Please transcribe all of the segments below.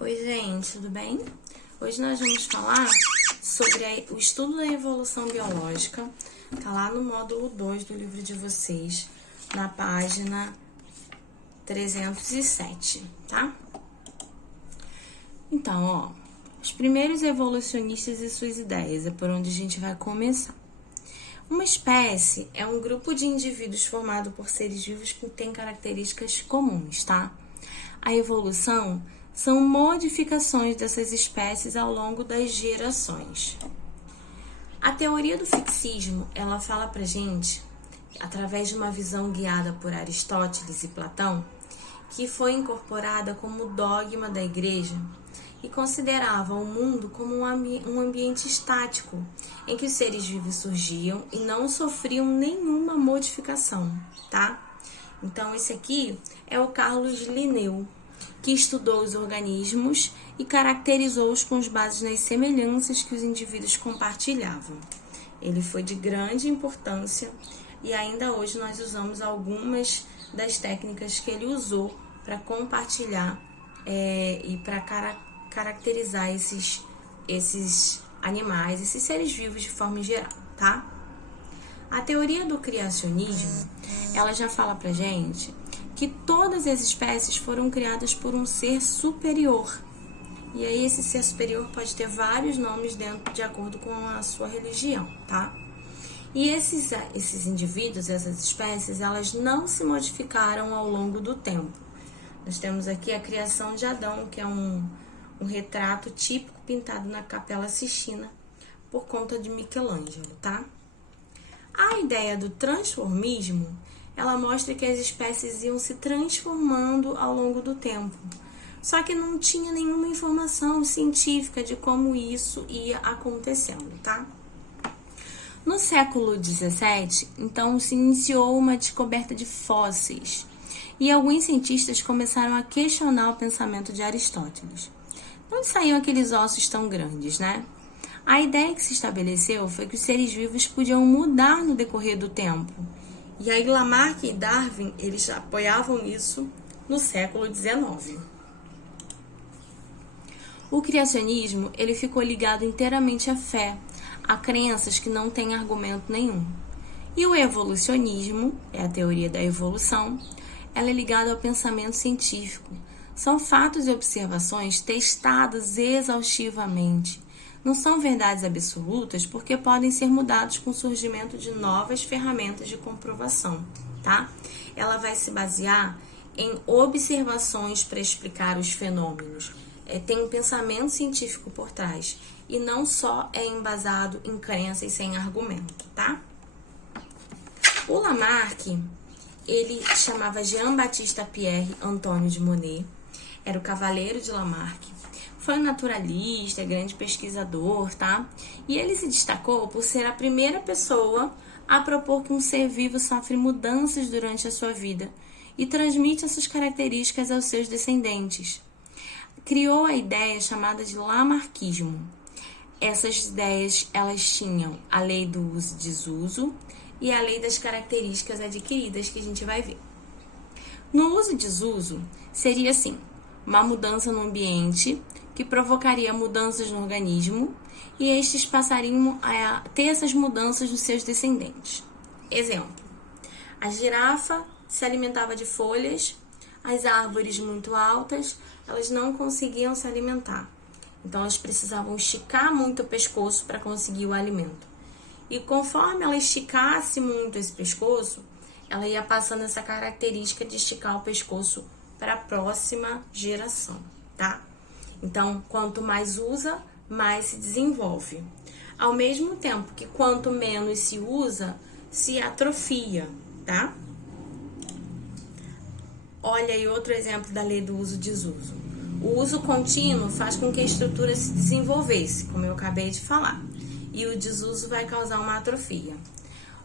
Oi, gente, tudo bem? Hoje nós vamos falar sobre o estudo da evolução biológica. Tá lá no módulo 2 do livro de vocês, na página 307, tá? Então, ó, os primeiros evolucionistas e suas ideias, é por onde a gente vai começar. Uma espécie é um grupo de indivíduos formado por seres vivos que têm características comuns, tá? A evolução são modificações dessas espécies ao longo das gerações. A teoria do fixismo, ela fala pra gente, através de uma visão guiada por Aristóteles e Platão, que foi incorporada como dogma da igreja e considerava o mundo como um ambiente estático, em que os seres vivos surgiam e não sofriam nenhuma modificação, tá? Então, esse aqui é o Carlos Linneu, que estudou os organismos e caracterizou-os com base nas semelhanças que os indivíduos compartilhavam. Ele foi de grande importância e ainda hoje nós usamos algumas das técnicas que ele usou para compartilhar e para caracterizar esses animais, esses seres vivos de forma geral, tá? A teoria do criacionismo, ela já fala pra gente que todas as espécies foram criadas por um ser superior. E aí esse ser superior pode ter vários nomes de acordo com a sua religião, tá? E esses indivíduos, essas espécies, elas não se modificaram ao longo do tempo. Nós temos aqui a criação de Adão, que é um retrato típico pintado na Capela Sistina por conta de Michelangelo, tá? A ideia do transformismo, ela mostra que as espécies iam se transformando ao longo do tempo. Só que não tinha nenhuma informação científica de como isso ia acontecendo, tá? No século XVII, então, se iniciou uma descoberta de fósseis. E alguns cientistas começaram a questionar o pensamento de Aristóteles. De onde saíam aqueles ossos tão grandes, né? A ideia que se estabeleceu foi que os seres vivos podiam mudar no decorrer do tempo. E aí Lamarck e Darwin, eles apoiavam isso no século XIX. O criacionismo, ele ficou ligado inteiramente à fé, a crenças que não têm argumento nenhum. E o evolucionismo, é a teoria da evolução, ela é ligada ao pensamento científico. São fatos e observações testados exaustivamente. Não são verdades absolutas porque podem ser mudados com o surgimento de novas ferramentas de comprovação, tá? Ela vai se basear em observações para explicar os fenômenos. Tem um pensamento científico por trás e não só é embasado em crenças sem argumento, tá? O Lamarck, ele chamava Jean-Baptiste Pierre Antônio de Monet, era o cavaleiro de Lamarck. Foi um naturalista, grande pesquisador, tá? E ele se destacou por ser a primeira pessoa a propor que um ser vivo sofre mudanças durante a sua vida e transmite essas características aos seus descendentes. Criou a ideia chamada de lamarquismo. Essas ideias, elas tinham a lei do uso e desuso e a lei das características adquiridas, que a gente vai ver. No uso e desuso, seria assim, uma mudança no ambiente que provocaria mudanças no organismo e estes passariam a ter essas mudanças nos seus descendentes. Exemplo, a girafa se alimentava de folhas, as árvores muito altas, elas não conseguiam se alimentar. Então, elas precisavam esticar muito o pescoço para conseguir o alimento. E conforme ela esticasse muito esse pescoço, ela ia passando essa característica de esticar o pescoço para a próxima geração, tá? Então, quanto mais usa, mais se desenvolve. Ao mesmo tempo que quanto menos se usa, se atrofia, tá? Olha aí outro exemplo da lei do uso e desuso. O uso contínuo faz com que a estrutura se desenvolvesse, como eu acabei de falar. E o desuso vai causar uma atrofia.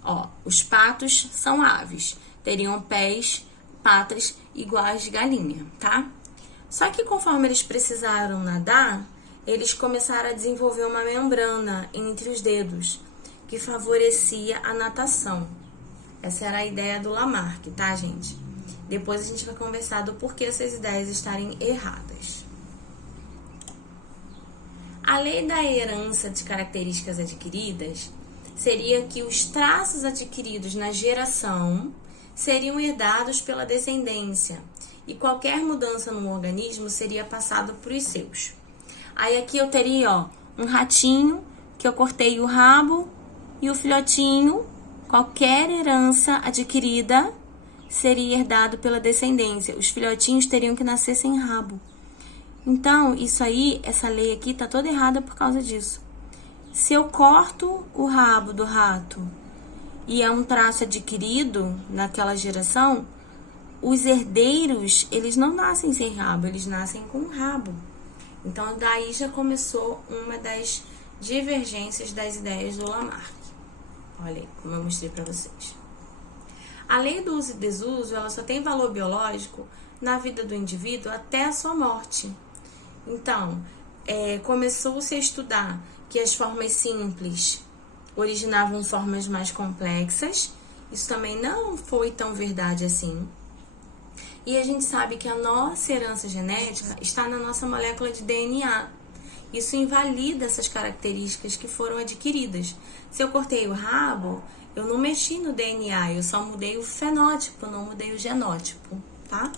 Ó, os patos são aves, teriam pés, patas iguais de galinha, tá? Só que conforme eles precisaram nadar, eles começaram a desenvolver uma membrana entre os dedos, que favorecia a natação. Essa era a ideia do Lamarck, tá, gente? Depois a gente vai conversar do porquê essas ideias estarem erradas. A lei da herança de características adquiridas seria que os traços adquiridos na geração seriam herdados pela descendência e qualquer mudança no organismo seria passado para os seus. Aí aqui eu teria, ó, um ratinho que eu cortei o rabo e o filhotinho, qualquer herança adquirida seria herdado pela descendência. Os filhotinhos teriam que nascer sem rabo. Então, isso aí, essa lei aqui tá toda errada por causa disso. Se eu corto o rabo do rato e é um traço adquirido naquela geração, os herdeiros, eles não nascem sem rabo, eles nascem com rabo. Então, daí já começou uma das divergências das ideias do Lamarck. Olha aí, como eu mostrei para vocês. A lei do uso e desuso, ela só tem valor biológico na vida do indivíduo até a sua morte. Então, começou-se a estudar que as formas simples originavam formas mais complexas. Isso também não foi tão verdade assim. E a gente sabe que a nossa herança genética está na nossa molécula de DNA. Isso invalida essas características que foram adquiridas. Se eu cortei o rabo, eu não mexi no DNA, eu só mudei o fenótipo, não mudei o genótipo, tá?